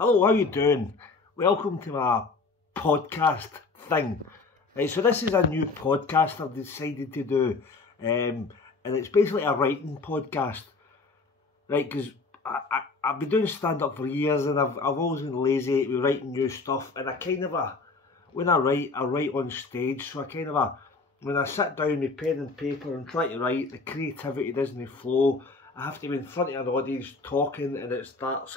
Hello, how you doing? Welcome to my podcast thing. So this is a new podcast I've decided to do, and it's basically a writing podcast, right? Because I've been doing stand-up for years, and I've always been lazy with writing new stuff, and when I write on stage, so when I sit down with pen and paper and try to write, the creativity doesn't flow. I have to be in front of an audience talking, and it starts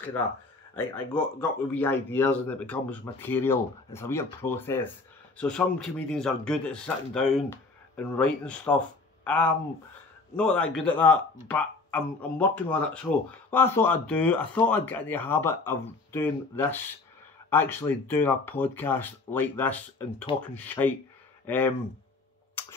I got wee ideas and it becomes material. It's a weird process. So some comedians are good at sitting down and writing stuff. I'm not that good at that, but I'm working on it. So what I thought I'd get in the habit of doing this, actually doing a podcast like this and talking shite. I'm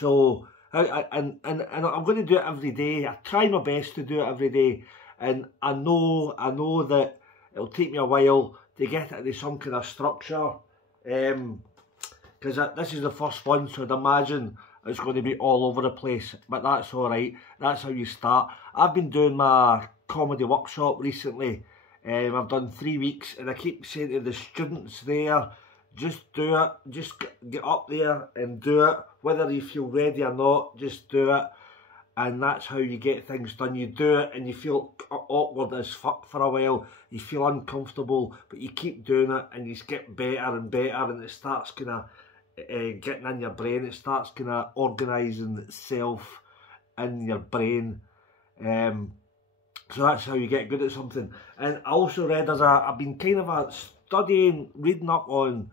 going to do it every day. I try my best to do it every day, and I know that it'll take me a while to get it into some kind of structure, because this is the first one, so I'd imagine it's going to be all over the place, but that's alright. That's how you start. I've been doing my comedy workshop recently. I've done 3 weeks, and I keep saying to the students there, just do it, just get up there and do it, whether you feel ready or not, just do it. And that's how you get things done. You do it and you feel awkward as fuck for a while. You feel uncomfortable, but you keep doing it and you just get better and better, and it starts kind of getting in your brain. It starts kind of organising itself in your brain. So that's how you get good at something. And I also read, I've been kind of reading up on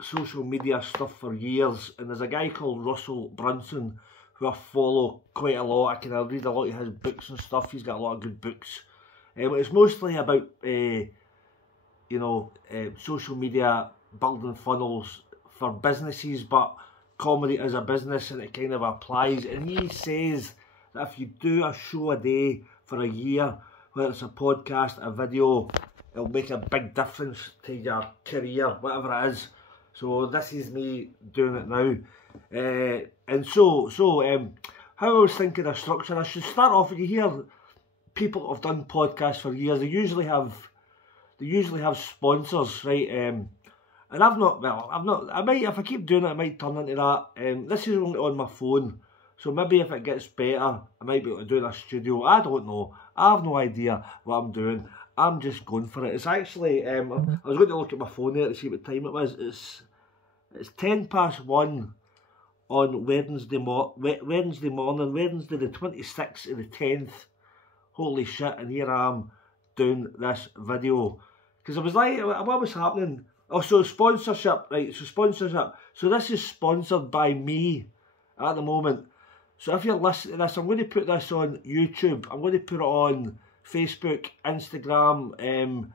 social media stuff for years, and there's a guy called Russell Brunson who I follow quite a lot. I read a lot of his books and stuff. He's got a lot of good books. It's mostly about social media, building funnels for businesses, but comedy is a business and it kind of applies. And he says that if you do a show a day for a year, whether it's a podcast, a video, it'll make a big difference to your career, whatever it is. So this is me doing it now. How I was thinking of structure, I should start off with, you hear people have done podcasts for years, they usually have sponsors, right? And if I keep doing it, I might turn into that. This is only on my phone, so maybe if it gets better, I might be able to do it in a studio. I don't know. I have no idea what I'm doing. I'm just going for it. It's actually, I was going to look at my phone there to see what time it was. It's 1:10 on Wednesday morning, Wednesday the 26th of the 10th. Holy shit, and here I am doing this video. Because I was like, what was happening? Oh, so sponsorship, right, so sponsorship. So this is sponsored by me at the moment. So if you're listening to this, I'm going to put this on YouTube. I'm going to put it on Facebook, Instagram,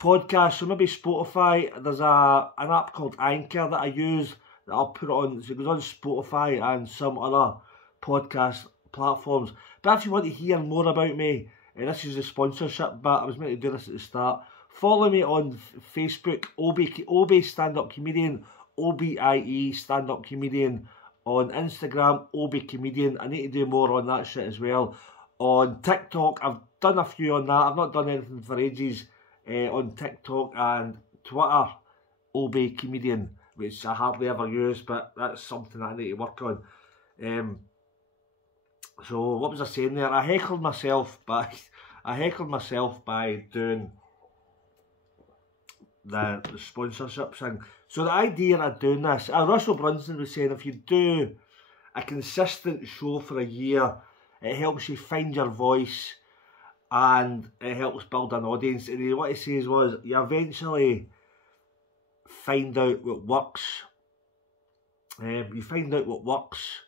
podcast, so maybe Spotify. There's an app called Anchor that I use that I'll put it on, so it goes on Spotify and some other podcast platforms. But if you want to hear more about me, this is the sponsorship bit. I was meant to do this at the start. Follow me on Facebook, Obie Stand-Up Comedian, OBIE Stand-Up Comedian. On Instagram, Obie Comedian. I need to do more on that shit as well. On TikTok, I've done a few on that. I've not done anything for ages on TikTok and Twitter, Obie Comedian, which I hardly ever use, but that's something I need to work on. So what was I saying there? I heckled myself by doing the sponsorship thing. So the idea of doing this, Russell Brunson was saying, if you do a consistent show for a year, it helps you find your voice and it helps build an audience. And what he says was, you eventually find out what works. You find out what works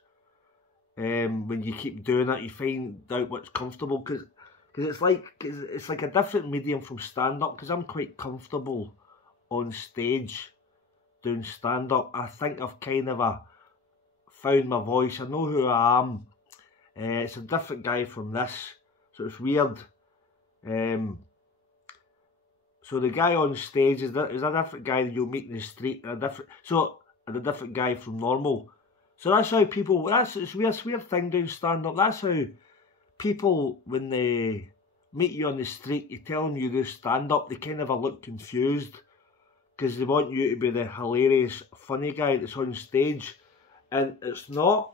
when you keep doing it. You find out what's comfortable, because it's like a different medium from stand-up, because I'm quite comfortable on stage doing stand-up. I think I've kind of found my voice. I know who I am. It's a different guy from this, so it's weird. So the guy on stage is a different guy that you'll meet in the street, and a different guy from normal. So that's how people, it's a weird thing doing stand-up. That's how people, when they meet you on the street, you tell them you do stand-up, they kind of look confused because they want you to be the hilarious, funny guy that's on stage, and it's not.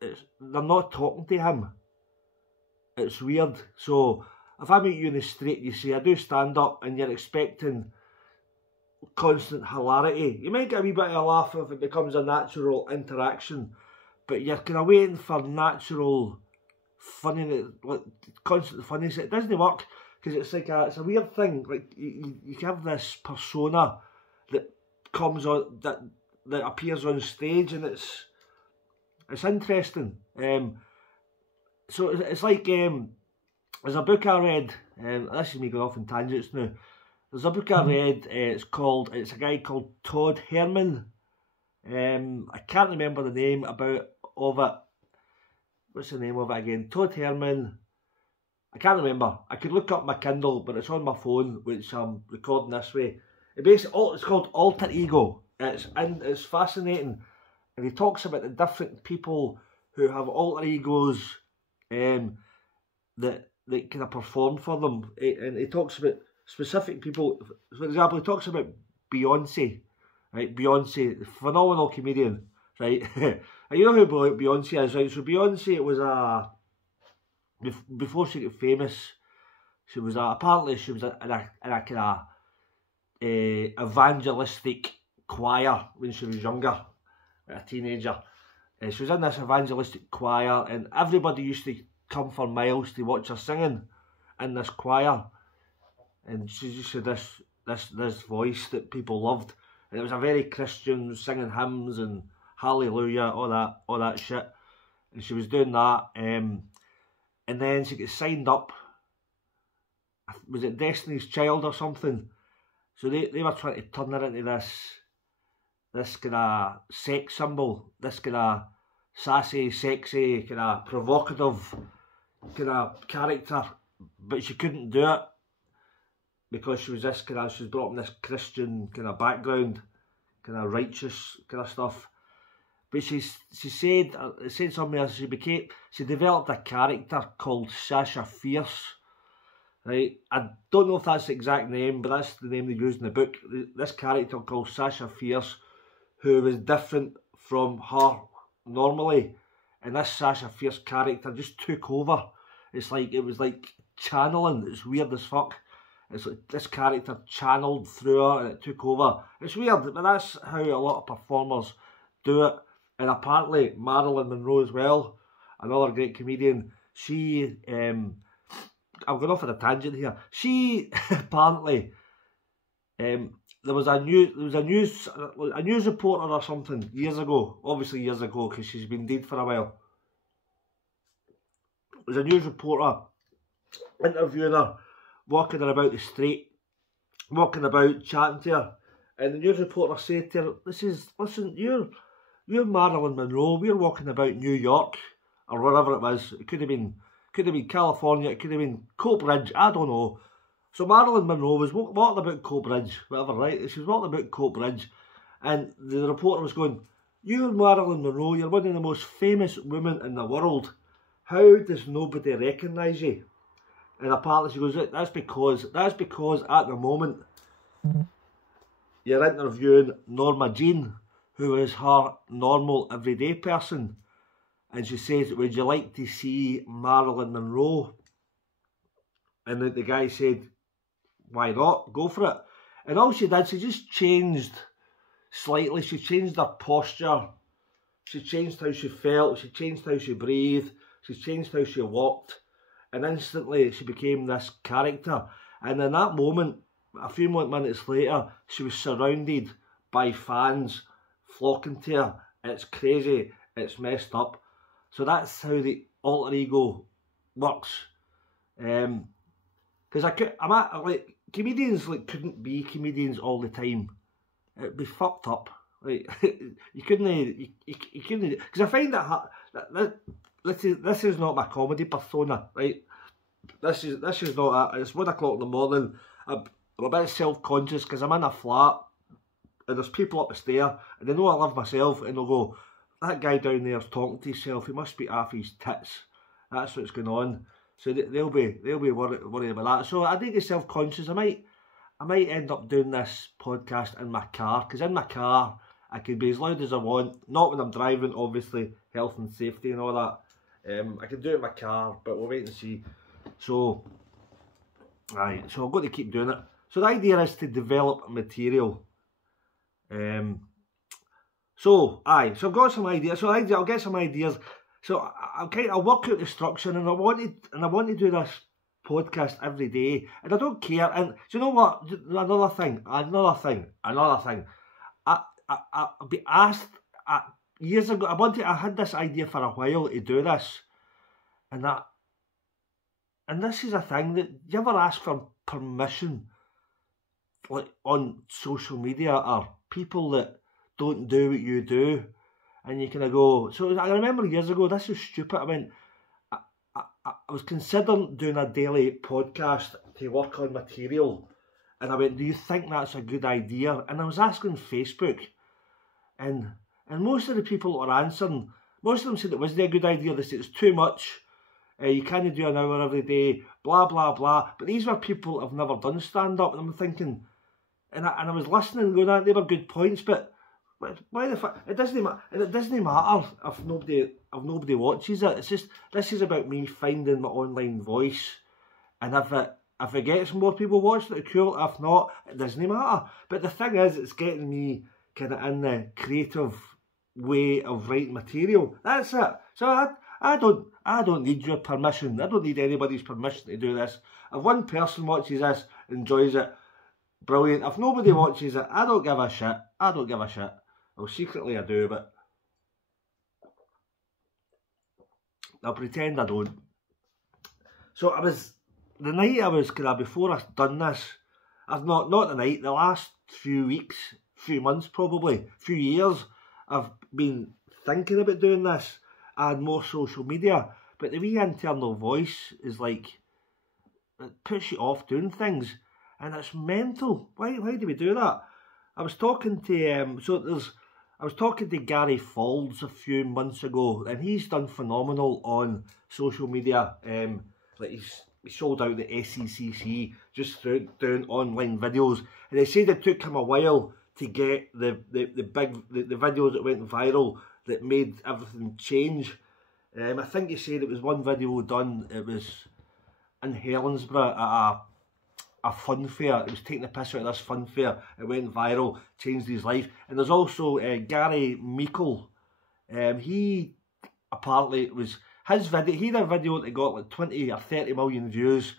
They're not talking to him. It's weird. So if I meet you in the street, you say I do stand-up, and you're expecting constant hilarity, you might get a wee bit of a laugh if it becomes a natural interaction, but you're kind of waiting for natural funny, like constant funniness. It doesn't work because it's like it's a weird thing. Like you have this persona that comes on that appears on stage, and it's interesting. So it's like there's a book I read. This is me going off in tangents now. There's a book I read. It's a guy called Todd Herman. I can't remember the name of it. What's the name of it again? Todd Herman. I can't remember. I could look up my Kindle, but it's on my phone, which I'm recording this way. It's called Alter Ego. It's fascinating, and he talks about the different people who have alter egos that kind of perform for them, and he talks about specific people. For example, he talks about Beyonce, right? Beyonce, phenomenal comedian, right? And you know who Beyonce is, right? So Beyonce was before she got famous, she was apparently she was in a kind of evangelistic choir when she was younger, a teenager. She was in this evangelistic choir, and everybody used to come for miles to watch her singing in this choir. And she just had this voice that people loved, and it was a very Christian, singing hymns and hallelujah, all that shit. And she was doing that, and then she got signed up. Was it Destiny's Child or something? So they were trying to turn her into this kind of sex symbol, this kind of sassy, sexy, kind of provocative kind of character, but she couldn't do it because she was brought up in this Christian kind of background, kind of righteous kind of stuff. But she said somewhere she developed a character called Sasha Fierce, right? I don't know if that's the exact name, but that's the name they used in the book. This character called Sasha Fierce, who was different from her normally, and this Sasha Fierce character just took over. It was like channeling. It's weird as fuck. It's like this character channeled through her and it took over. It's weird, but that's how a lot of performers do it. And apparently Marilyn Monroe as well, another great comedian, she, I'm going off on a tangent here. She apparently, there was a news reporter or something years ago, obviously years ago because she's been dead for a while. There was a news reporter interviewing her, walking her about the street, walking about, chatting to her, and the news reporter said to her, listen, you're Marilyn Monroe, we're walking about New York, or wherever it was. It could have been California, it could have been Coatbridge, I don't know. So Marilyn Monroe was walking about Coatbridge, whatever, right? She was walking about Coatbridge, and the reporter was going, you're Marilyn Monroe, you're one of the most famous women in the world. How does nobody recognise you? And apparently she goes, that's because at the moment you're interviewing Norma Jean, who is her normal everyday person. And she says, would you like to see Marilyn Monroe? And the guy said, why not? Go for it. And all she did, she just changed slightly. She changed her posture. She changed how she felt. She changed how she breathed. She changed how she walked. And instantly she became this character. And in that moment, a few minutes later, she was surrounded by fans flocking to her. It's crazy. It's messed up. So that's how the alter ego works. Because comedians couldn't be comedians all the time. It'd be fucked up. Like you couldn't. Because I find that this is not my comedy persona, right? This is not it. It's 1 o'clock in the morning. I'm a bit self-conscious because I'm in a flat and there's people up the stair and they know I love myself and they'll go, that guy down there's talking to himself, he must be off his tits. That's what's going on. So they'll be worried about that. So I do get self-conscious. I might end up doing this podcast in my car, because in my car I can be as loud as I want. Not when I'm driving, obviously, health and safety and all that. I can do it in my car, but we'll wait and see. So, right, so I'm going to keep doing it. So the idea is to develop material. So I've got some ideas. So I'll get some ideas. So I'll work out the structure, and I want to do this podcast every day, and I don't care. And do you know what? Another thing. I'll be asked years ago. I had this idea for a while to do this, and this is a thing that you ever ask for permission, like on social media, or people that don't do what you do. And you kind of go, so I remember years ago, this was stupid. I went, I was considering doing a daily podcast to work on material. And I went, do you think that's a good idea? And I was asking Facebook. And most of the people that were answering, most of them said it wasn't a good idea. They said it's too much. You can't do an hour every day, blah, blah, blah. But these were people that have never done stand-up. And I'm thinking, and I was listening and going, they were good points, but why the fuck? It doesn't matter. And it doesn't matter if nobody watches it. It's just, this is about me finding my online voice, and if it gets more people watching it, cool. If not, it doesn't matter. But the thing is, it's getting me kind of in the creative way of writing material. That's it. So I don't need your permission. I don't need anybody's permission to do this. If one person watches this, enjoys it, brilliant. If nobody watches it, I don't give a shit. Well, secretly I do, but I'll pretend I don't. So the night I was before I've done this, not the night, the last few weeks, few months probably, few years, I've been thinking about doing this and more social media, but the wee internal voice is like, it puts you off doing things, and it's mental. Why do we do that? I was talking to Gary Falls a few months ago, and he's done phenomenal on social media. Like he sold out the SECC just through doing online videos, and they said it took him a while to get the videos that went viral that made everything change. I think he said it was one video done. It was in Helensburgh at a fun fair. It was taking the piss out of this fun fair. It went viral, changed his life. And there's also Gary Meikle. He apparently, it was his video. He had a video that got like 20 or 30 million views,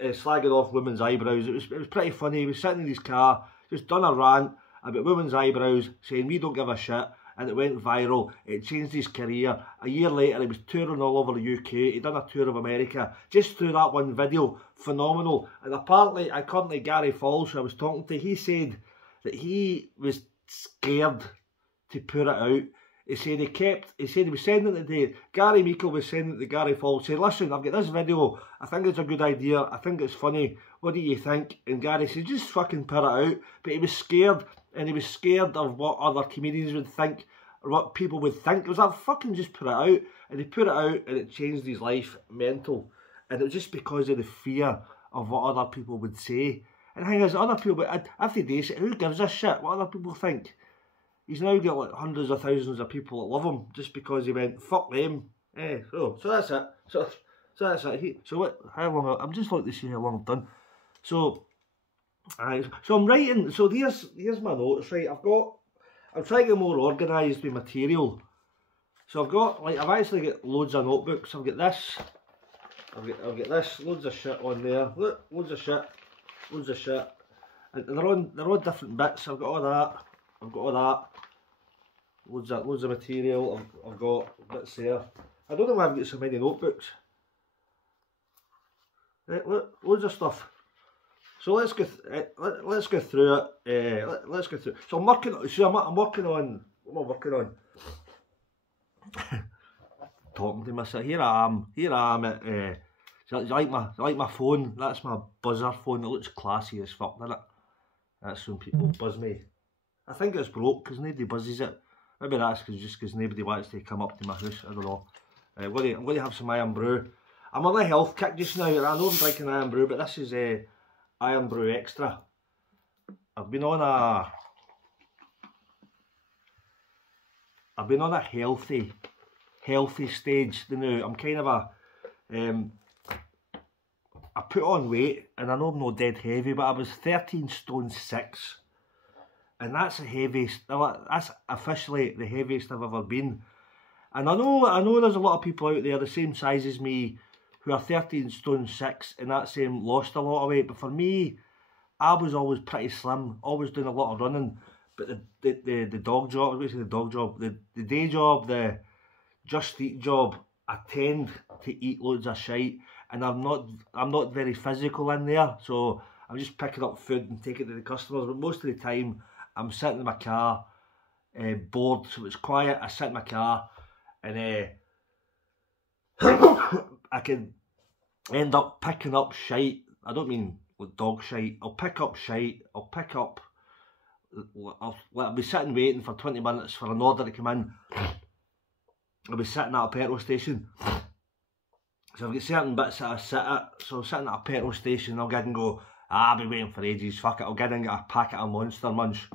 slagging off women's eyebrows. It was pretty funny. He was sitting in his car, just done a rant about women's eyebrows, saying we don't give a shit. And it went viral. It changed his career. A year later, he was touring all over the UK. He'd done a tour of America just through that one video. Phenomenal. And apparently, according to Gary Falls, who I was talking to, he said that he was scared to put it out. He said he was sending it to Gary Meikle, was sending it to Gary Falls, said, listen, I've got this video. I think it's a good idea. I think it's funny. What do you think? And Gary said, just fucking put it out. But he was scared. And he was scared of what other comedians would think, or what people would think. It was like, fucking just put it out. And he put it out, and it changed his life. Mental. And it was just because of the fear of what other people would say. And the thing is, other people, every day, say, who gives a shit what other people think? He's now got like hundreds of thousands of people that love him, just because he went, fuck them. So that's it. So that's it. How long, I'm just looking to see how long I've done. So I'm writing, so here's my notes, right? I'm trying to get more organised with material. So I've actually got loads of notebooks. I've got this, loads of shit on there. Look, loads of shit. And they're on different bits. I've got all that. Loads of material. I've got bits there. I don't know why I've got so many notebooks. Right, look, loads of stuff. So let's go through it. Let's go through. So I'm working on. What am I working on? Talking to myself. Here I am at. Do you like my phone? That's my buzzer phone. It looks classy as fuck, doesn't it? That's when people buzz me. I think it's broke because nobody buzzes it. Maybe that's just because nobody wants to come up to my house. I don't know. I'm going to have some Iron Brew. I'm on a health kick just now. I know I'm drinking Irn-Bru, but this is Irn-Bru Extra. I've been on a healthy stage now. I'm kind of I put on weight, and I know I'm not dead heavy, but I was 13 stone 6, and that's the heaviest. That's officially the heaviest I've ever been. And I know there's a lot of people out there the same size as me who are 13 stone 6 and that same lost a lot of weight. But for me, I was always pretty slim, always doing a lot of running. But the dog job, the day job, the Just Eat job, I tend to eat loads of shite, and I'm not very physical in there. So I'm just picking up food and taking it to the customers. But most of the time, I'm sitting in my car, bored, so it's quiet. I sit in my car, and I can end up picking up shite. I don't mean like dog shite. I'll pick up shite. I'll be sitting waiting for 20 minutes for an order to come in. I'll be sitting at a petrol station. So I've got certain bits that I sit at. So sitting at a petrol station, I'll get and go, I'll be waiting for ages, fuck it, I'll get and get a packet of Monster Munch.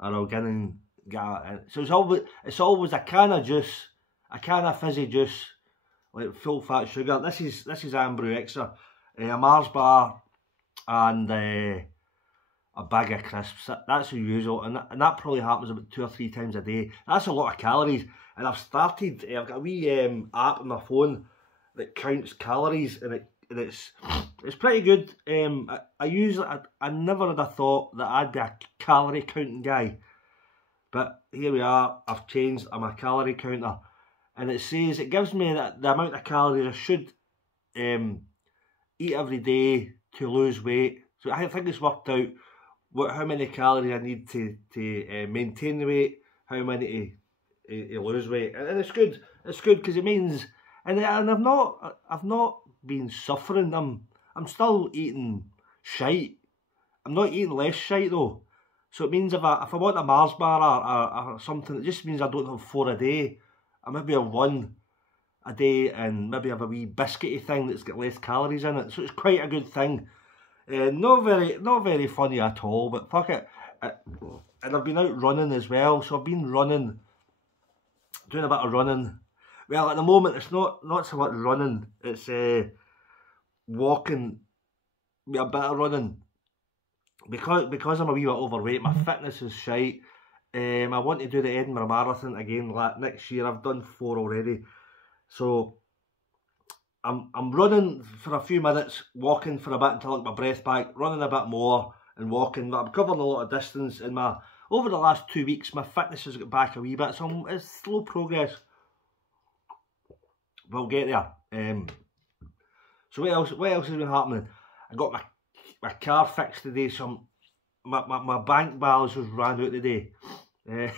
Or I'll get and get a... So it's always a can of juice, a can of fizzy juice, like full fat sugar. This is Irn-Bru Extra. A Mars bar and a bag of crisps. That's the usual, and that probably happens about 2 or 3 times a day. That's a lot of calories, and I've got a wee app on my phone that counts calories, and it's pretty good. I never had a thought that I'd be a calorie counting guy, but here we are. I've changed. I'm a calorie counter, and it gives me the amount of calories I should eat every day to lose weight. So I think it's worked out how many calories I need to maintain the weight, how many to lose weight, and it's good. It's good because it means, and I've not been suffering. I'm still eating shite. I'm not eating less shite though. So it means if I want a Mars bar or something, it just means I don't have 4 a day. I maybe have 1 a day, and maybe have a wee biscuity thing that's got less calories in it. So it's quite a good thing. Not very funny at all, but fuck it. And I've been out running as well, so I've been running, doing a bit of running. Well, at the moment it's not so much running, it's walking, a bit of running. Because I'm a wee bit overweight, my fitness is shite. I want to do the Edinburgh Marathon again next year. I've done 4 already, so I'm running for a few minutes, walking for a bit until I get my breath back, running a bit more and walking. But I'm covering a lot of distance, and over the last 2 weeks my fitness has got back a wee bit, so it's slow progress. We'll get there. So what else has been happening? I got my car fixed today, so my bank balance has ran out today. I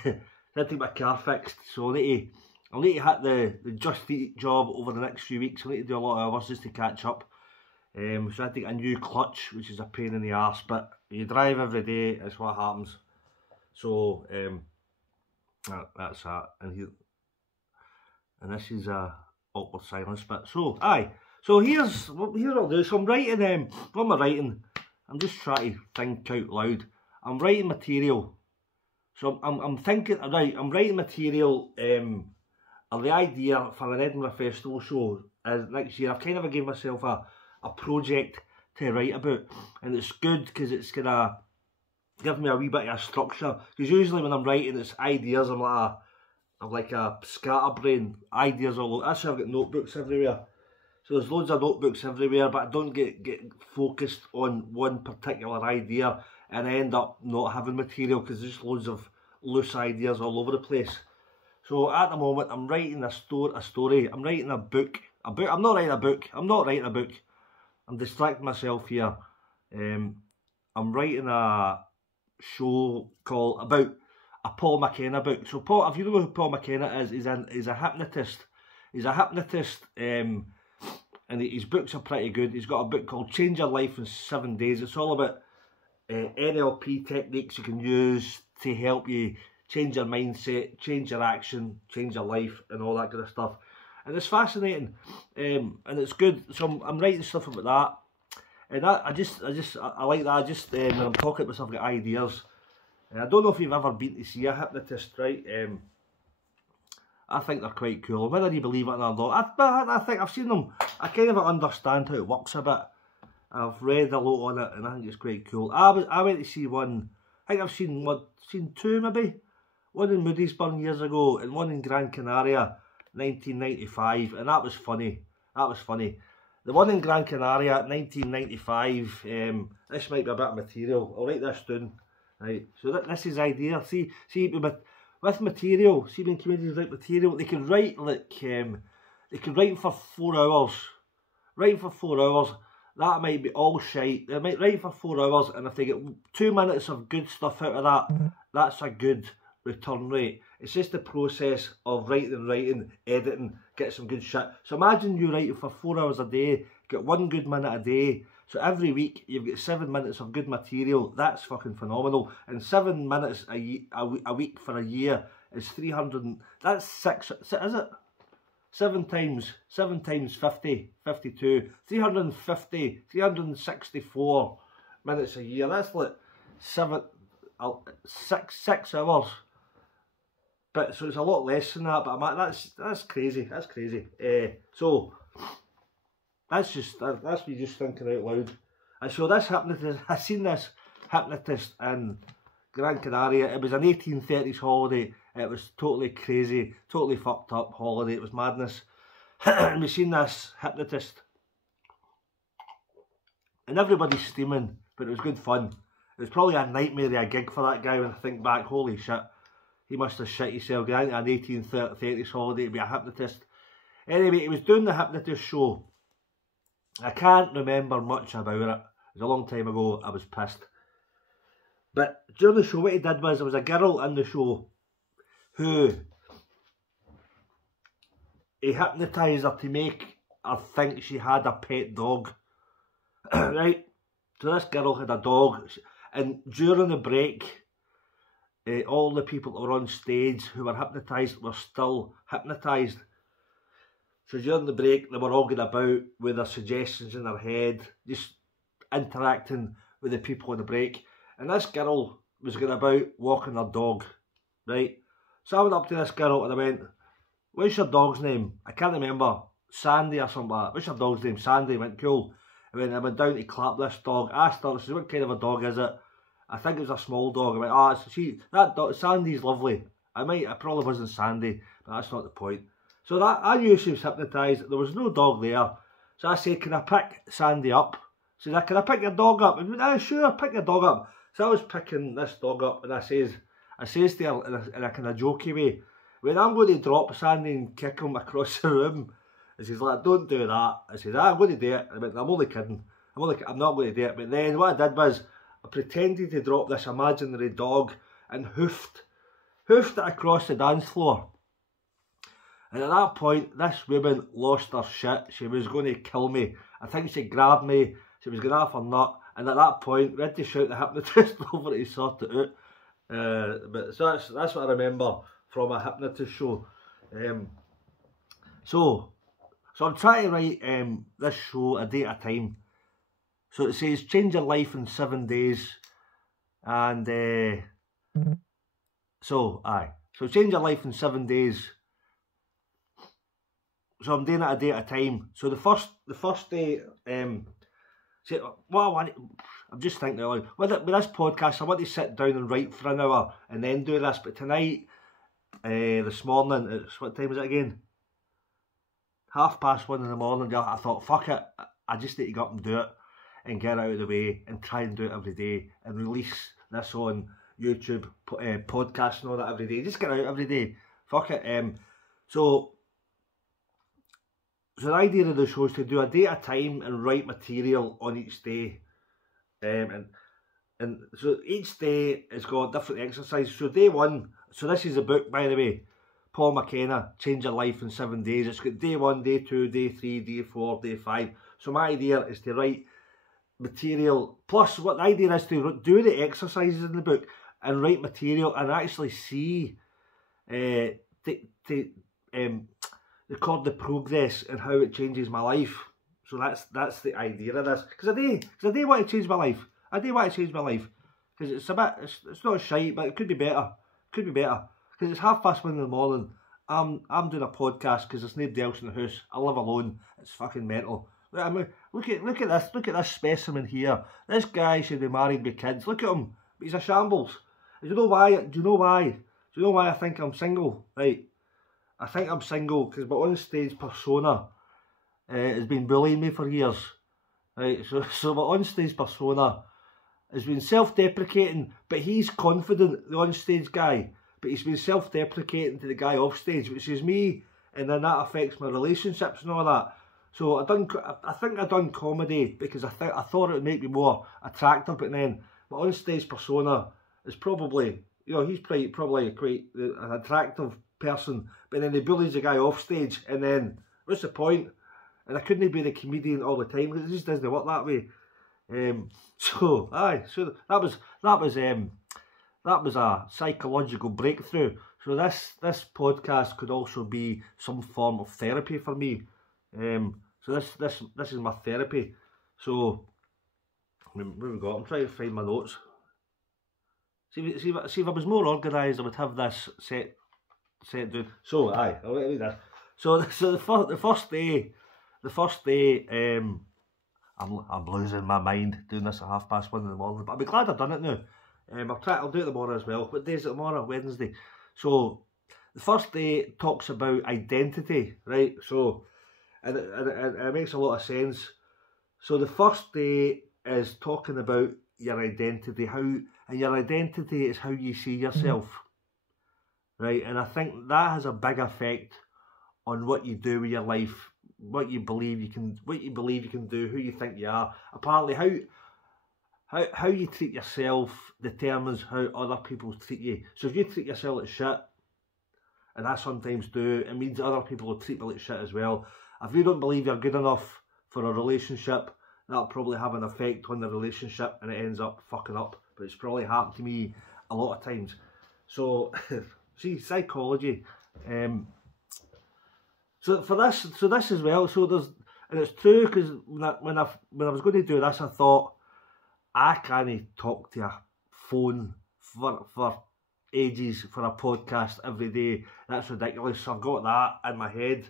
had to get my car fixed, so I'll need to hit the Just Eat job over the next few weeks. I need to do a lot of hours just to catch up. So I had to get a new clutch, which is a pain in the arse, but you drive every day, it's what happens. So that's that. And this is a awkward silence bit. So here's what I'll do. So I'm writing. What am I writing? I'm just trying to think out loud. I'm writing material. So I'm thinking. Right, I'm writing material. The idea for an Edinburgh Festival show is next year. I've kind of given myself a project to write about, and it's good because it's gonna give me a wee bit of a structure. Because usually when I'm writing, it's ideas. I'm like a scatterbrain, ideas all over. That's why I've got notebooks everywhere. So there's loads of notebooks everywhere, but I don't get focused on one particular idea, and I end up not having material because there's loads of loose ideas all over the place. So at the moment, I'm writing a story. I'm writing a book. I'm not writing a book. I'm distracting myself here. I'm writing a show about a Paul McKenna book. So Paul, if you don't know who Paul McKenna is, he's a hypnotist. He's a hypnotist, and his books are pretty good. He's got a book called Change Your Life in 7 Days. It's all about NLP techniques you can use to help you change your mindset, change your action, change your life, and all that kind of stuff. and it's fascinating, and it's good. So I'm writing stuff about that. And I like that. When I'm talking about stuff, I've got ideas. And I don't know if you've ever been to see a hypnotist, right? I think they're quite cool. Whether you believe it or not, I think I've seen them. I kind of understand how it works a bit. I've read a lot on it, and I think it's quite cool. I went to see one. I think I've seen two maybe. One in Moodiesburn years ago, and one in Gran Canaria, 1995, and that was funny. That was funny. The one in Gran Canaria, 1995. This might be a bit of material. I'll write this down. Right. So this is idea. See, with material. See, when comedians write material, they can write like they can write for 4 hours. Write for 4 hours. That might be all shite. They might write for 4 hours, and if they get 2 minutes of good stuff out of that, that's a good return rate. It's just the process of writing, editing, get some good shit. So imagine you write for 4 hours a day, get 1 good minute a day. So every week you've got 7 minutes of good material. That's fucking phenomenal. And 7 minutes a week for a year is 300. That's 6. Is it? 7 times 50, 52, 350, 364 minutes a year. That's like 6 hours. But so it's a lot less than that. But that's crazy. That's crazy. So that's me just thinking out loud. And so this hypnotist, I seen this hypnotist in Gran Canaria. It was an 1830s holiday. It was totally crazy, totally fucked up holiday. It was madness. And we seen this hypnotist, and everybody's steaming, but it was good fun. It was probably a nightmare of a gig for that guy when I think back. Holy shit, he must have shit himself getting an 1830s holiday to be a hypnotist. Anyway, he was doing the hypnotist show. I can't remember much about it. It was a long time ago. I was pissed. But during the show, what he did was, there was a girl in the show who he hypnotised her to make her think she had a pet dog. Right? So this girl had a dog, and during the break, all the people that were on stage who were hypnotised were still hypnotised. So during the break, they were all going about with their suggestions in their head, just interacting with the people on the break. And this girl was going about walking her dog, right? So I went up to this girl and I went, "What's your dog's name?" I can't remember, Sandy or something like that. "What's your dog's name?" Sandy. I went, "Cool." I went down to clap this dog. I asked her, I said, "What kind of a dog is it?" I think it was a small dog. I went, that dog, Sandy's lovely. I probably wasn't Sandy, but that's not the point. So that I knew she was hypnotised. There was no dog there. So I said, "Can I pick Sandy up?" She said, "Can I pick your dog up?" I went, "Sure, pick your dog up." So I was picking this dog up, and I says to her in a kind of jokey way, "When I'm going to drop Sandy and kick him across the room," and she's like, "Don't do that." I said, "I'm going to do it." I went, "I'm only kidding. I'm not going to do it." But then what I did was, I pretended to drop this imaginary dog and hoofed it across the dance floor. And at that point, this woman lost her shit. She was going to kill me. I think she grabbed me. She was going to have her nut. And at that point, we had to shout the hypnotist over to sort it out. But so that's what I remember from a hypnotist show. So I'm trying to write this show a day at a time. So it says, change your life in 7 days. And so change your life in 7 days. So I'm doing it a day at a time. So the first day, I'm just thinking out loud. With this podcast, I want to sit down and write for an hour and then do this. But tonight, this morning, what time is it again? 1:30 in the morning. I thought, fuck it, I just need to get up and do it and get out of the way and try and do it every day and release this on YouTube, podcast and all that every day. Just get out every day. Fuck it. So the idea of the show is to do a day at a time and write material on each day. And so each day has got different exercises. So day one, so this is a book, by the way, Paul McKenna, Change Your Life in 7 Days. It's got day 1, day 2, day 3, day 4, day 5. So my idea is to write material, plus what the idea is to do the exercises in the book and write material and actually see, record the progress and how it changes my life. So that's the idea of this. Because I do want to change my life. I do want to change my life. Because it's a bit, it's not shite, but it could be better. It could be better. Because it's 1:30 in the morning. I'm doing a podcast because there's nobody else in the house. I live alone. It's fucking mental. Look at this. Look at this specimen here. This guy should be married with kids. Look at him. He's a shambles. Do you know why? Do you know why? Do you know why I think I'm single? Right. I think I'm single because my on-stage persona has been bullying me for years. Right. So my on-stage persona has been self-deprecating, but he's confident, the on-stage guy. But he's been self-deprecating to the guy off-stage, which is me, and then that affects my relationships and all that. So I think I done comedy because I thought it would make me more attractive, but then my on-stage persona is probably, you know, he's probably quite an attractive person, but then he bullies the guy off-stage, and then what's the point? And I couldn't be the comedian all the time because it just doesn't work that way. So that was a psychological breakthrough. So this podcast could also be some form of therapy for me. So this is my therapy. So where we got? I'm trying to find my notes. See if I was more organised, I would have this set down. So I'll read this. So the first day, I'm losing my mind doing this at 1:30 in the morning, but I'll be glad I've done it now. I'll do it tomorrow as well. What day is it tomorrow? Wednesday. So the first day talks about identity, right? So and it makes a lot of sense. So the first day is talking about your identity, and your identity is how you see yourself, right? And I think that has a big effect on what you do with your life, what you believe you can do, who you think you are. Apparently, how you treat yourself determines how other people treat you. So if you treat yourself like shit, and I sometimes do, it means other people will treat me like shit as well. If you don't believe you're good enough for a relationship, that'll probably have an effect on the relationship and it ends up fucking up. But it's probably happened to me a lot of times. So, see, psychology. So this as well. So and it's true because when I was going to do this, I thought I can't talk to a phone for ages for a podcast every day. That's ridiculous. So I've got that in my head.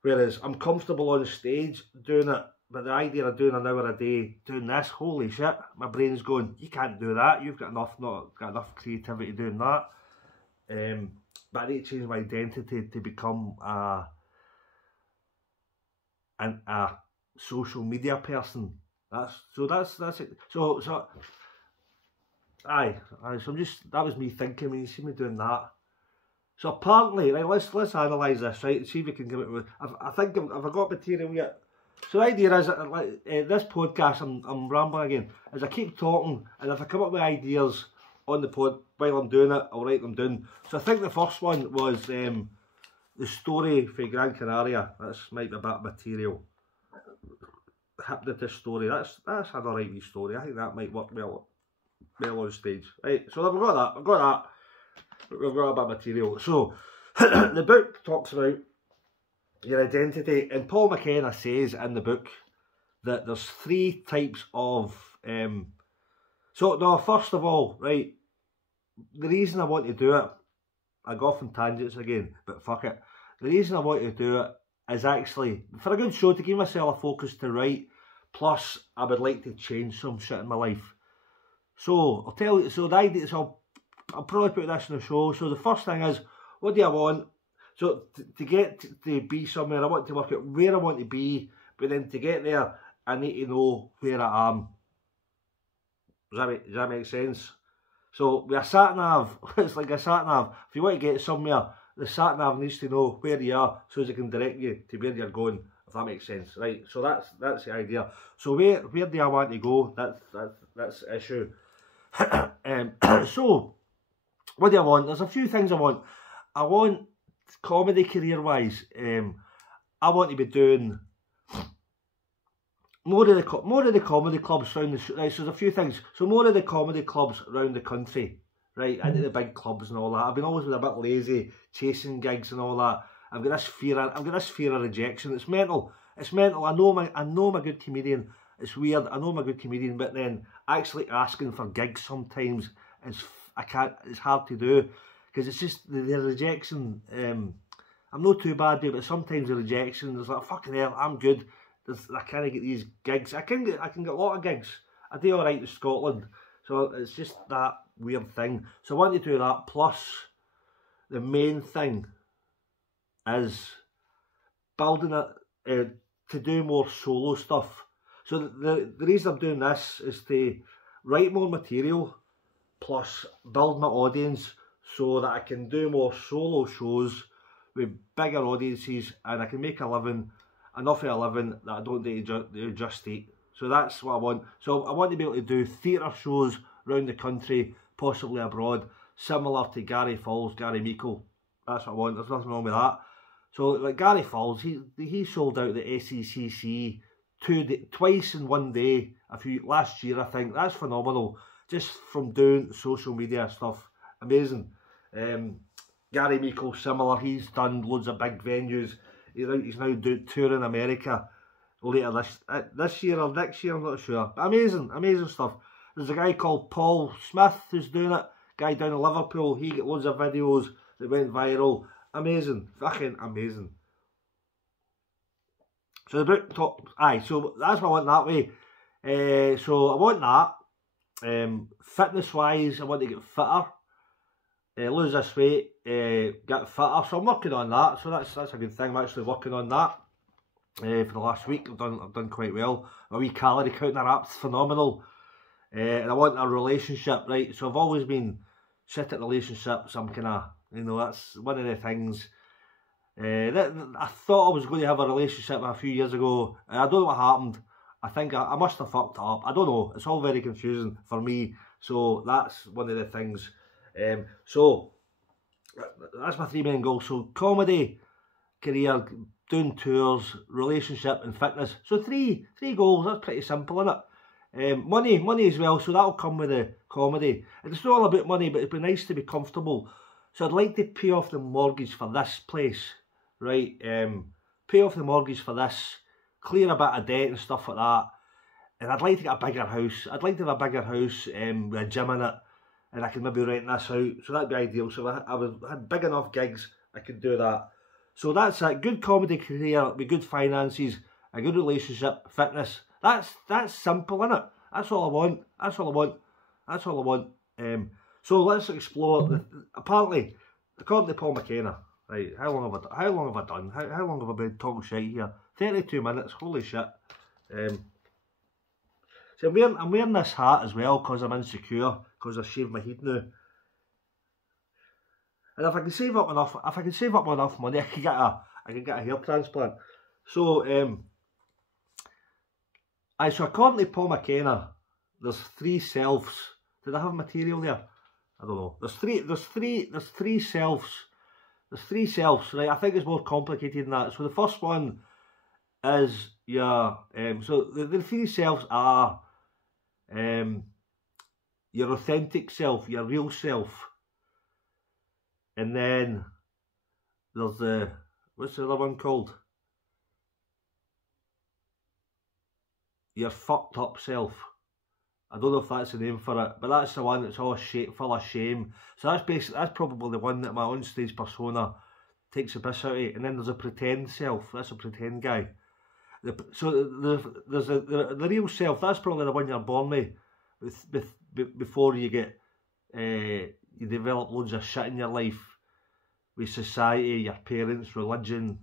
Whereas I'm comfortable on stage doing it, but the idea of doing an hour a day doing this, holy shit, my brain's going, you can't do that. You've got not got enough creativity doing that. But I need to change my identity to become a social media person. That's it. So that was me thinking when you see me doing that. So apparently, right, let's analyse this, right, and see if we can give it. I think have I got material yet? So the idea is that this podcast, I'm rambling again, is I keep talking, and if I come up with ideas on the pod while I'm doing it, I'll write them down. So I think the first one was the story for Gran Canaria. That might be a bit of material. The hypnotist story. That's an alright wee story. I think that might work well on stage. Right. So I've got that. We've got a bit of material. So the book talks about your identity, and Paul McKenna says in the book that there's 3 types of first of all, right, the reason I want to do it, I go off on tangents again, but fuck it. The reason I want to do it is actually for a good show, to give myself a focus to write, plus I would like to change some shit in my life. So I'll tell you, so the idea is I'll probably put this in the show. So the first thing is, what do I want? So to get to be somewhere, I want to work out where I want to be, but then to get there, I need to know where I am. Does that make sense? So with a sat-nav, it's like a sat-nav. If you want to get somewhere, the sat-nav needs to know where you are so as it can direct you to where you're going, if that makes sense. Right, so that's the idea. So where do I want to go? That's the issue. So what do I want? There's a few things I want. I want comedy career-wise. I want to be doing more of the comedy clubs around the right. So there's a few things. So more of the comedy clubs around the country, right, into the big clubs and all that. I've been always been a bit lazy chasing gigs and all that. I've got this fear of rejection. It's mental. It's mental. I know I'm a good comedian. It's weird. I know I'm a good comedian, but then actually asking for gigs sometimes it's hard to do, because it's just the rejection. I'm not too bad there, but sometimes the rejection is like, fucking hell, I'm good. I can't get these gigs. I can get a lot of gigs. I do alright in Scotland. So it's just that weird thing. So I want to do that, plus the main thing is building it to do more solo stuff. So the reason I'm doing this is to write more material, plus build my audience so that I can do more solo shows with bigger audiences, and I can make a living, enough of a living that I don't need to just eat. So that's what I want. So I want to be able to do theatre shows around the country, possibly abroad, similar to Gary Falls, Gary Meikle. That's what I want. There's nothing wrong with that. So like Gary Falls, he sold out the SECC twice in one day last year, I think. That's phenomenal. Just from doing social media stuff. Amazing. Gary Meikle, similar. He's done loads of big venues. He's now touring America later this year or next year, I'm not sure. But amazing stuff. There's a guy called Paul Smith who's doing it. Guy down in Liverpool. He got loads of videos that went viral. Amazing. Fucking amazing. So so that's what I want that way. So I want that. Fitness wise, I want to get fitter. Lose this weight, get fitter. So I'm working on that. So that's a good thing. I'm actually working on that. For the last week, I've done quite well. My wee calorie counter app's phenomenal. And I want a relationship, right? So I've always been shit at relationships. I'm kind of, that's one of the things. I thought I was going to have a relationship a few years ago, and I don't know what happened. I think I must have fucked up. I don't know. It's all very confusing for me. So that's one of the things. So that's my 3 main goals. So comedy, career, doing tours, relationship and fitness. So three goals. That's pretty simple, isn't it? Money as well. So that'll come with the comedy. And it's not all about money, but it'd be nice to be comfortable. So I'd like to pay off the mortgage for this place, right? Pay off the mortgage for this, clear a bit of debt and stuff like that. And I'd like to get a bigger house. I'd like to have a bigger house with a gym in it, and I can maybe rent this out. So that'd be ideal. So if I had big enough gigs, I could do that. So that's a good comedy career with good finances, a good relationship, fitness. That's simple, isn't it? That's all I want. That's all I want. That's all I want. So let's explore. Apparently, according to Paul McKenna, right? How long have I done? How long have I been talking shit here? 32 minutes. Holy shit. So I'm wearing this hat as well because I'm insecure, because I shaved my head now. And if I can save up enough money, I can get a hair transplant. So so according to Paul McKenna, there's 3 selves. Did I have material there? I don't know. There's three selves. There's 3 selves, right? I think it's more complicated than that. So the first one is your so the 3 selves are your authentic self, your real self. And then there's what's the other one called? Your fucked up self. I don't know if that's the name for it, but that's the one that's all full of shame. So that's probably the one that my onstage persona takes a piss out of. And then there's a pretend self. That's a pretend guy. There's the real self. That's probably the one you're born with before you get you develop loads of shit in your life with society, your parents, religion.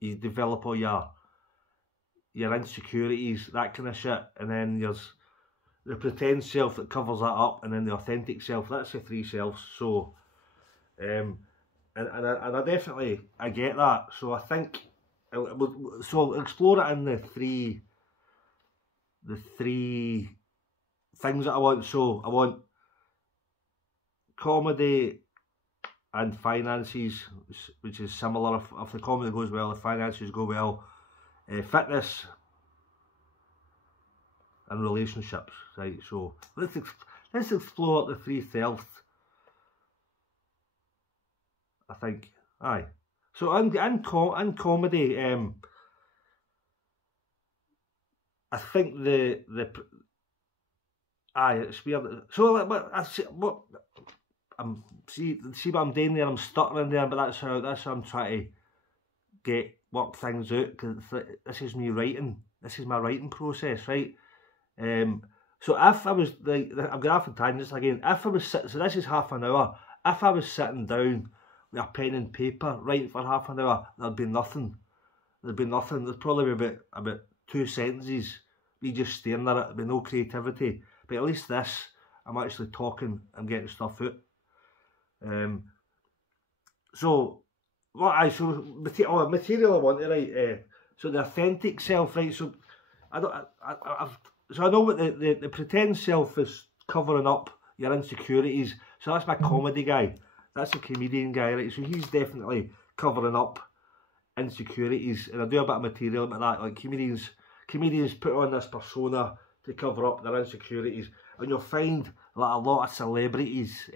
You develop all your insecurities, that kind of shit, and then there's the pretend self that covers that up, and then the authentic self. That's the 3 selves. So, and I definitely get that. So I think so. Explore it in the three things that I want. So I want comedy and finances, which is similar. If the comedy goes well, the finances go well. Fitness and relationships, right? So let's explore the 3 selves. I think, aye. So in comedy, I think it's weird. So what see what I'm doing there. I'm stuttering there, but that's how I'm trying to work things out, because this is me writing. This is my writing process, right? So if I was I'm going off on tangents again. If I was sitting, so this is half an hour. If I was sitting down with a pen and paper writing for half an hour, there'd be nothing. There'd be nothing. There'd probably be about 2 sentences. Me just staring at it. There'd be no creativity. But at least this, I'm actually talking. I'm getting stuff out. So material I want to write. So the authentic self, right? So I know what the pretend self is, covering up your insecurities. So that's my comedy guy. That's a comedian guy, right? So he's definitely covering up insecurities, and I do a bit of material about that. Like comedians put on this persona to cover up their insecurities, and you'll find that a lot of celebrities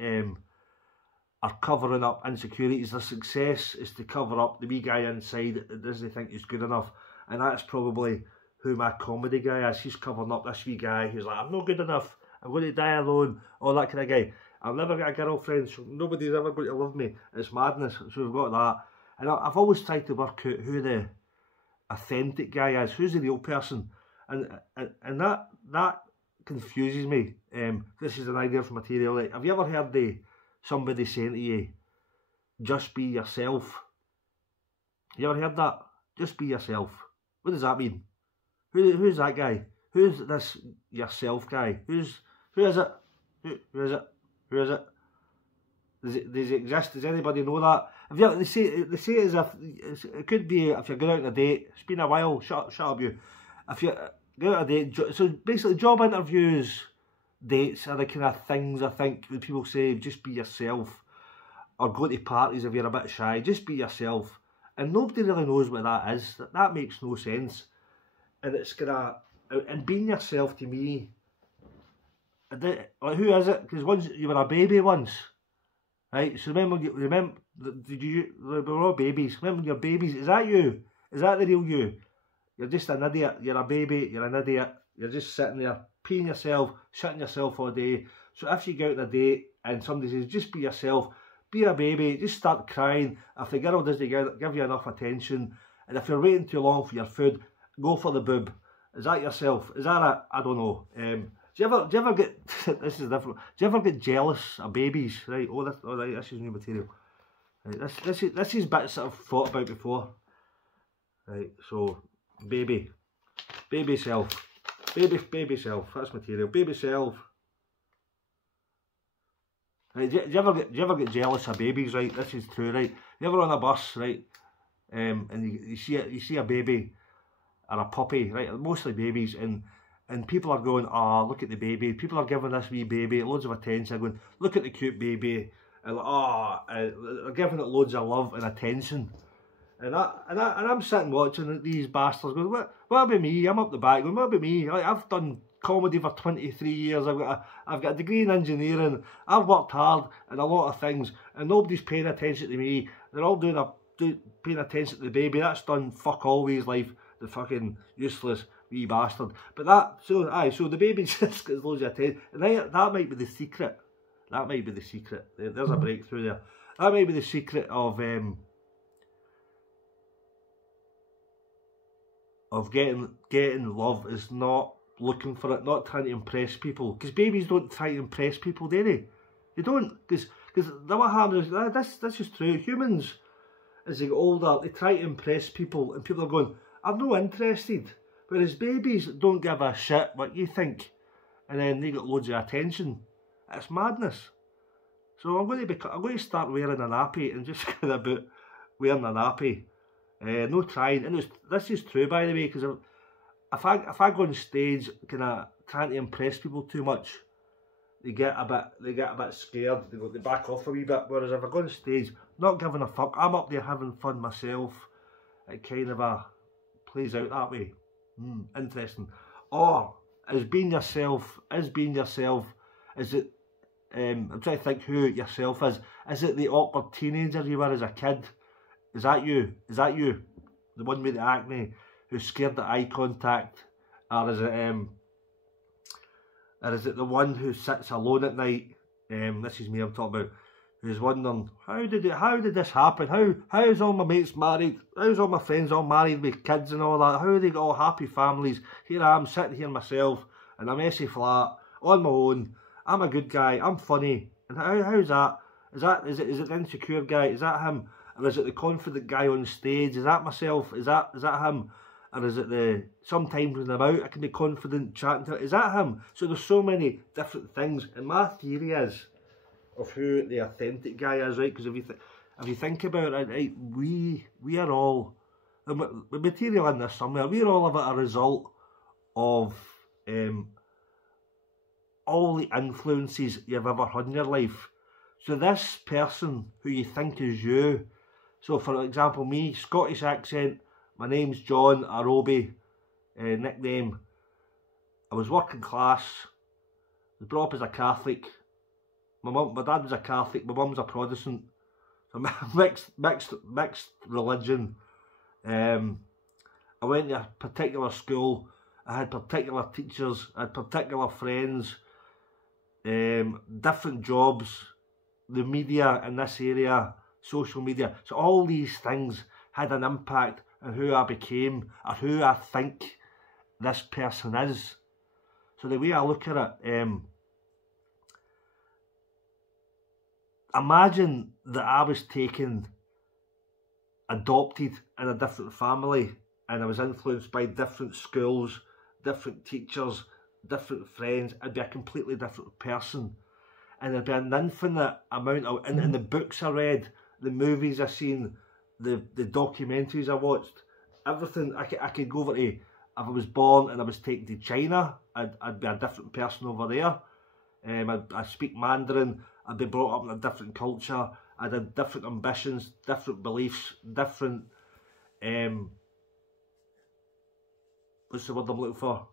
are covering up insecurities. Their success is to cover up the wee guy inside that doesn't think he's good enough, and that's probably who my comedy guy is. He's covering up this wee guy who's like, I'm not good enough, I'm going to die alone, all that kind of guy. I'll never get a girlfriend, so nobody's ever going to love me. It's madness. So we've got that. And I've always tried to work out who the authentic guy is, who's the real person. And that confuses me. This is an idea for material. Like, have you ever heard somebody saying to you, just be yourself? You ever heard that? Just be yourself. What does that mean? Who's that guy? Who's this yourself guy? Who is it? Who is it? Who is it? Does it exist? Does anybody know that? They say it as if it could be if you're going out on a date. It's been a while. Shut up, you. If you go out on a date, so basically, job interviews, dates are the kind of things I think when people say just be yourself, or go to parties if you're a bit shy. Just be yourself, and nobody really knows what that is. That makes no sense, and it's and being yourself to me. Like, who is it? Because once you were a baby once, right? So remember, we were all babies. Remember when you're babies? Is that you? Is that the real you? You're just an idiot. You're a baby. You're an idiot. You're just sitting there, peeing yourself, shitting yourself all day. So if you go out on a date and somebody says, just be yourself, be a baby, just start crying. If the girl doesn't give you enough attention, and if you're waiting too long for your food, go for the boob. Is that yourself? Is that it? I don't know. Do you ever get, this is different, do you ever get jealous of babies? Right, right, this is new material. Right, this is bits that I've thought about before. Right, so, baby self, baby self, that's material, baby self. Right, do you ever get jealous of babies, right? This is true, right? You ever on a bus, right, and you see a baby, or a puppy, right, mostly babies, and people are going, oh, look at the baby. People are giving this wee baby loads of attention, going, look at the cute baby, and they're giving it loads of love and attention. And I'm sitting watching these bastards going, what about me? I'm up the back going, what about me? Like, I've done comedy for 23 years. I've got a degree in engineering. I've worked hard in a lot of things, and nobody's paying attention to me. They're all paying attention to the baby. That's done fuck all with his life. The fucking useless wee bastard. But so the baby just gets loads of attention, and that might be the secret. That might be the secret. There's a breakthrough there. That might be the secret of getting love, is not looking for it, not trying to impress people. Because babies don't try to impress people, do they? They don't. Because what happens is, this is true. Humans, as they get older, they try to impress people, and people are going, I'm not interested. Whereas babies don't give a shit what you think, and then they get loads of attention. It's madness. So I'm going to start wearing a nappy and just kind of about wearing a nappy. No trying, and this is true, by the way, because if I go on stage kind of trying to impress people too much, they get a bit scared. They back off a wee bit. Whereas if I go on stage, not giving a fuck, I'm up there having fun myself. It kind of plays out that way. Interesting. Or is being yourself? Is it? I'm trying to think who yourself is. Is it the awkward teenager you were as a kid? Is that you? Is that you? The one with the acne who's scared of eye contact? Or is it the one who sits alone at night? This is me I'm talking about. Who's wondering, how did this happen? How's all my mates married? How's all my friends all married with kids and all that? How they got all happy families? Here I am sitting here myself in a messy flat on my own. I'm a good guy. I'm funny. And how's that? Is it the insecure guy? Is that him? Or is it the confident guy on stage? Is that myself? Is that him? Or is it sometimes when I'm out I can be confident chatting to? Is that him? So there's so many different things. And my theory is of who the authentic guy is, right? Because if you think about it, right, we are all the material in this somewhere. We're all about a result of all the influences you've ever had in your life. So this person who you think is you. So for example, me, Scottish accent. My name's John Arobi, nickname. I was working class. Was brought up as a Catholic. My dad was a Catholic, my mum was a Protestant, so mixed religion. I went to a particular school, I had particular teachers, I had particular friends, different jobs, the media in this area, social media. So all these things had an impact on who I became, or who I think this person is. So the way I look at it, imagine that I was adopted in a different family, and I was influenced by different schools, different teachers, different friends. I'd be a completely different person. And there'd be an infinite amount of, in the books I read, the movies I seen, the documentaries I watched, everything. I could go over to, if I was born and I was taken to China, I'd be a different person over there. I'd speak Mandarin. I'd be brought up in a different culture. I'd have different ambitions, different beliefs, different what's the word I'm looking for?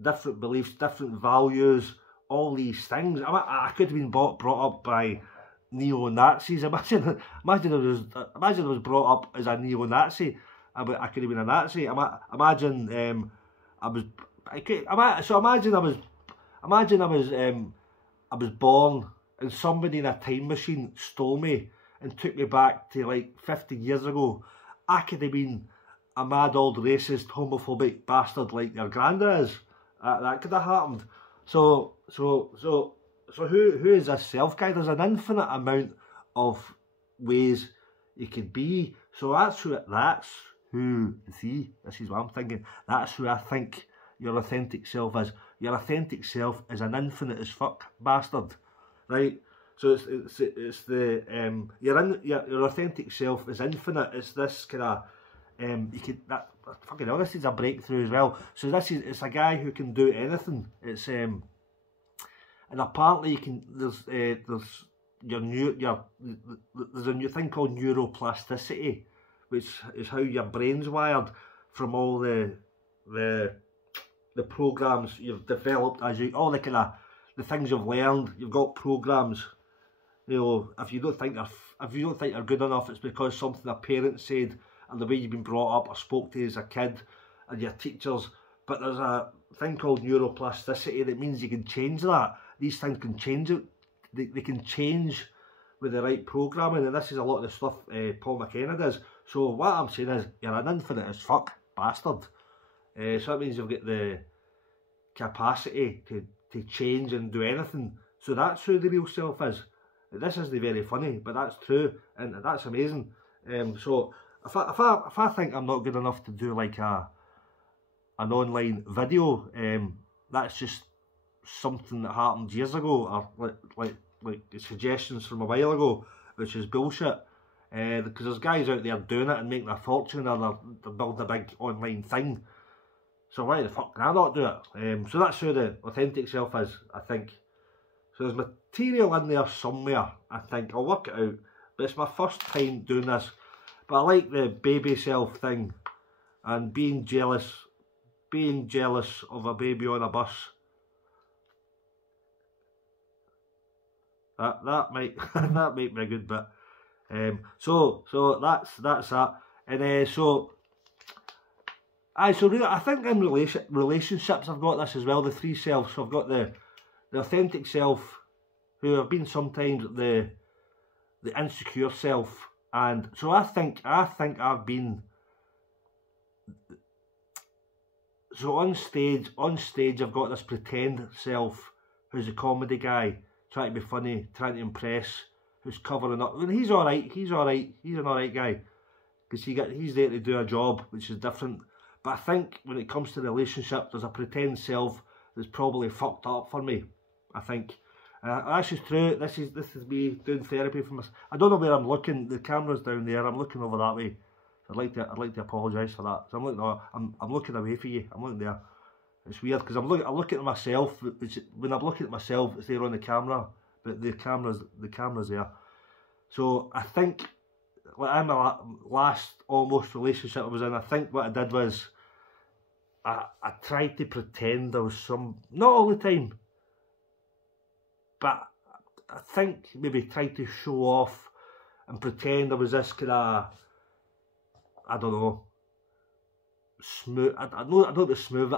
Different beliefs, different values, all these things. I could have been brought up by neo-Nazis. Imagine I was brought up as a neo-Nazi. I could have been a Nazi. Imagine I was born and somebody in a time machine stole me and took me back to like 50 years ago. I could have been a mad old racist, homophobic bastard like your granda is. That could have happened. So who is this self guy? There's an infinite amount of ways you could be. So this is what I'm thinking. That's who I think your authentic self is. Your authentic self is an infinite as fuck bastard, right? So it's the your authentic self is infinite. It's this kind of fucking hell, this is a breakthrough as well. So it's a guy who can do anything. It's and apparently you can there's a new thing called neuroplasticity, which is how your brain's wired from all the programs you've developed as you, all the kind of the things you've learned. You've got programs. You know, if you don't think you're good enough, it's because something a parent said, and the way you've been brought up or spoke to as a kid, and your teachers. But there's a thing called neuroplasticity that means you can change that. These things can change it. They can change with the right programming, and this is a lot of the stuff Paul McKenna does. So what I'm saying is, you're an infinite as fuck bastard. So that means you've got the capacity to change and do anything. So that's who the real self is. This isn't very funny, but that's true, and that's amazing. So if I think I'm not good enough to do like an online video, that's just something that happened years ago, or like suggestions from a while ago, which is bullshit. Because there's guys out there doing it and making a fortune, or they're building a big online thing. So why the fuck can I not do it? So that's who the authentic self is, I think. So there's material in there somewhere, I think. I'll work it out. But it's my first time doing this. But I like the baby self thing, and being jealous of a baby on a bus. That might that might be a good bit. So that's that. And so really, I think in relationships I've got this as well, the three selves. So I've got the authentic self, who have been sometimes the insecure self, and so I think I've been, so on stage I've got this pretend self, who's a comedy guy, trying to be funny, trying to impress, who's covering up. And he's alright, he's an alright guy, because he's there to do a job, which is different. But I think when it comes to relationships, there's a pretend self that's probably fucked up for me, I think. That's just true. This is me doing therapy for myself. I don't know where I'm looking. The camera's down there. I'm looking over that way. I'd like to apologise for that. So I'm looking. I'm looking away for you. I'm looking there. It's weird because I'm looking at myself. When I'm looking at myself, it's there on the camera, but the camera's there. So I think, like, in my last almost relationship I was in, I think what I did was I tried to pretend there was some, not all the time, but I think maybe tried to show off and pretend there was this kind of, I don't know, smooth. I know it's smooth.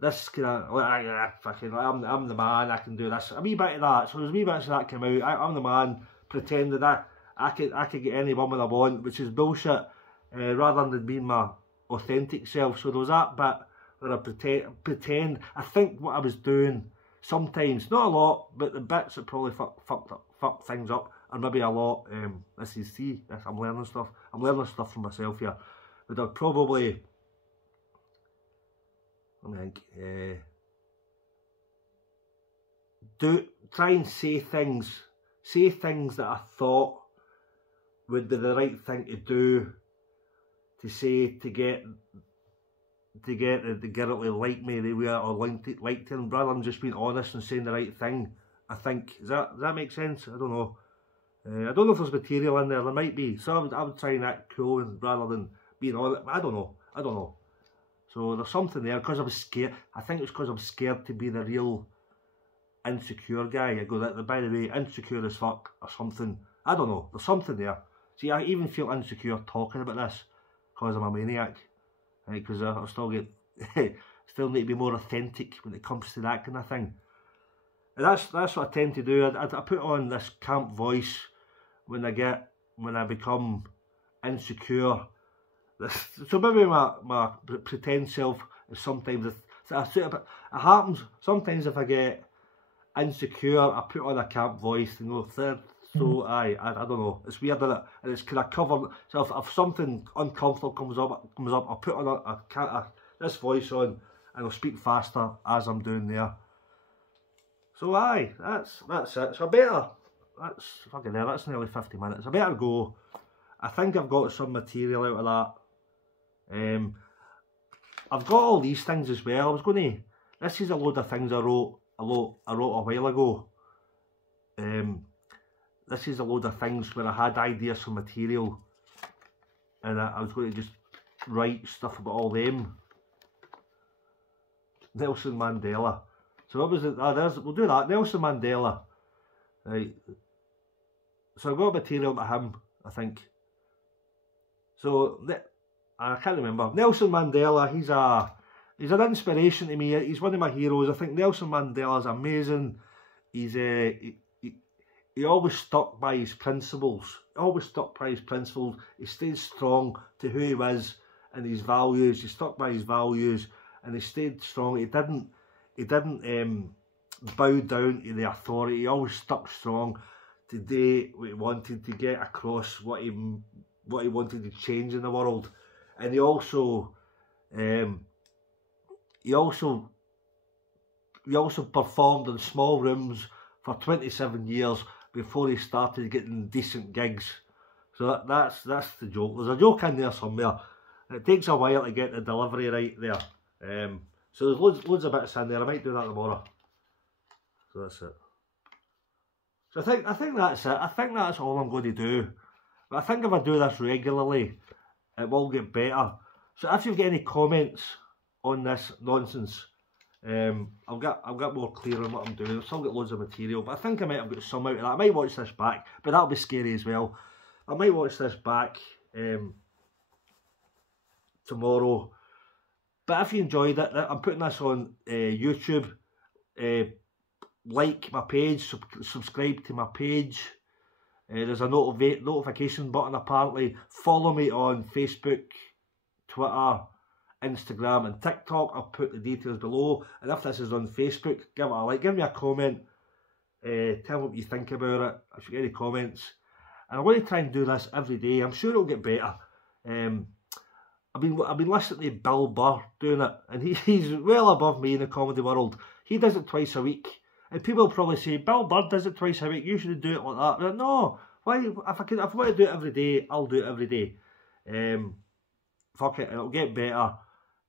This kind of, I'm the man. I can do this. A wee bit of that. So there's a wee bit of that came out. I'm the man, pretending that I could get any woman I want, which is bullshit. Rather than being my authentic self. So there was that bit where I pretend. I think what I was doing sometimes, not a lot, but the bits that probably fuck things up, and maybe a lot. I'm learning stuff. I'm learning stuff from myself here. But I'd probably, I think, try and say things that I thought would be the right thing to do, to say, to get the girl to like me the way I liked her, rather than just being honest and saying the right thing. I think, does that make sense? I don't know. I don't know if there's material in there. There might be. So I would try and act cool, and rather than being honest. I don't know. So there's something there, because I was scared. I think it was because I'm scared to be the real insecure guy. I go, that, by the way, insecure as fuck or something. I don't know. There's something there. See, I even feel insecure talking about this because I'm a maniac. Right? Because I still still need to be more authentic when it comes to that kind of thing. And that's what I tend to do. I put on this camp voice when I become insecure. So maybe my pretend self is sometimes, it happens sometimes if I get insecure, I put on a camp voice and go third. So I don't know, it's weird, isn't it? And it's kind of covered. So if something uncomfortable comes up, I'll put on this voice on, and I'll speak faster as I'm doing there. So that's it. So that's nearly 50 minutes. I better go. I think I've got some material out of that. I've got all these things as well. I was going to. This is a load of things I wrote a while ago. This is a load of things where I had ideas for material, and I was going to just write stuff about all them. Nelson Mandela. So what was it? We'll do that. Nelson Mandela. Right. So I've got material about him, I think. So I can't remember. Nelson Mandela, he's an inspiration to me. He's one of my heroes. I think Nelson Mandela is amazing. He always stuck by his principles. He stayed strong to who he was and his values. He stuck by his values, and he stayed strong. He didn't bow down to the authority. He always stuck strong to do what he wanted, to get across what he wanted to change in the world. And he also performed in small rooms for 27 years before he started getting decent gigs. So that's the joke. There's a joke in there somewhere. It takes a while to get the delivery right there. So there's loads of bits in there. I might do that tomorrow. So that's it. So I think that's it. I think that's all I'm going to do. But I think if I do this regularly, it will get better. So if you've got any comments on this nonsense, I'll get more clear on what I'm doing. I've still got loads of material, but I think I might have got some out of that. I might watch this back, but that'll be scary as well. I might watch this back tomorrow. But if you enjoyed it, I'm putting this on YouTube. Like my page, subscribe to my page. There's a notification button apparently. Follow me on Facebook, Twitter, Instagram and TikTok. I'll put the details below. And if this is on Facebook, give it a like, give me a comment. Tell me what you think about it, if you get any comments. And I want to try and do this every day. I'm sure it'll get better. I've been listening to Bill Burr doing it, and he's well above me in the comedy world. He does it twice a week. And people will probably say, Bill Burr does it twice a week, you should do it like that. But no, why? If I want to do it every day, I'll do it every day. Fuck it, it'll get better.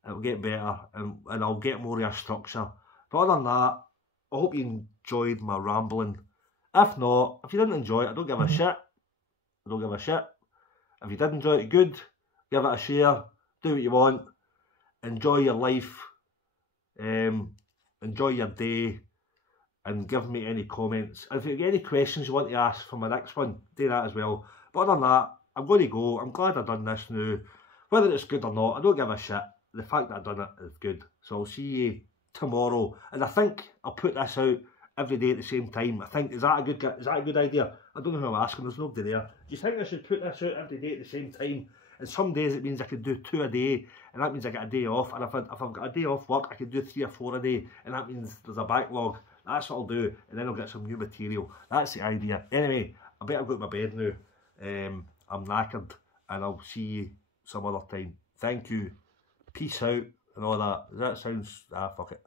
It'll get better, and I'll get more of a structure. But other than that, I hope you enjoyed my rambling. If not, if you didn't enjoy it, I don't give a shit. I don't give a shit. If you did enjoy it, good. Give it a share. Do what you want. Enjoy your life. Enjoy your day. And give me any comments. And if you get any questions you want to ask for my next one, do that as well. But other than that, I'm going to go. I'm glad I've done this now. Whether it's good or not, I don't give a shit. The fact that I've done it is good. So I'll see you tomorrow. And I think I'll put this out every day at the same time. I think, is that a good idea? I don't know who I'm asking, there's nobody there. Do you think I should put this out every day at the same time? And some days it means I could do 2 a day, and that means I get a day off. And if I've got a day off work, I could do 3 or 4 a day, and that means there's a backlog. That's what I'll do, and then I'll get some new material. That's the idea. Anyway, I better go to my bed now. I'm knackered, and I'll see you some other time. Thank you. Peace out and all that. Does that sound... fuck it.